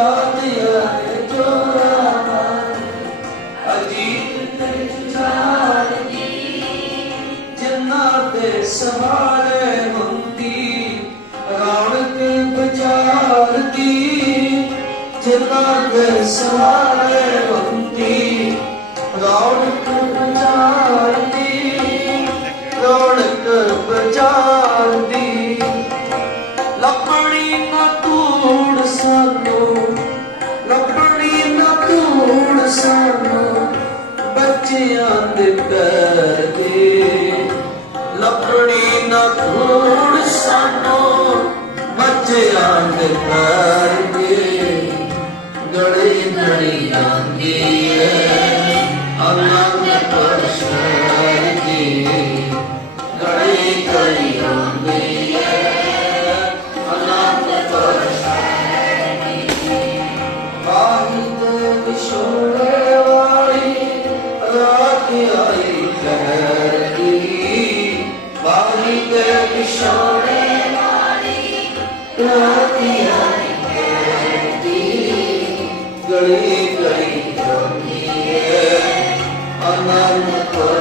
याद आए जोरा अजीत जान दी जिन्ना दे सवारे हुंदी रौनक बाजार दी जिन्ना दे सवारे हुंदी रौनक बाजार दी रौनक बाजार दी लपड़ी ना तूड़ सानू लपड़ी ना तूड़ सानू बच्चियां दे पैर दे लपड़ी ना तूड़ सानू बच्चियां दे पैर दे गड़ी गड़ी आंदी है आनंदपुर शहर दी गड़ी गड़ी आंदी है आनंदपुर शहर दी बाही दे विछोड़े वाली रात आई लहर दी बाही दे विछोड़े वाली रात आई लहर दी गली गली आंदी है आनंदपुर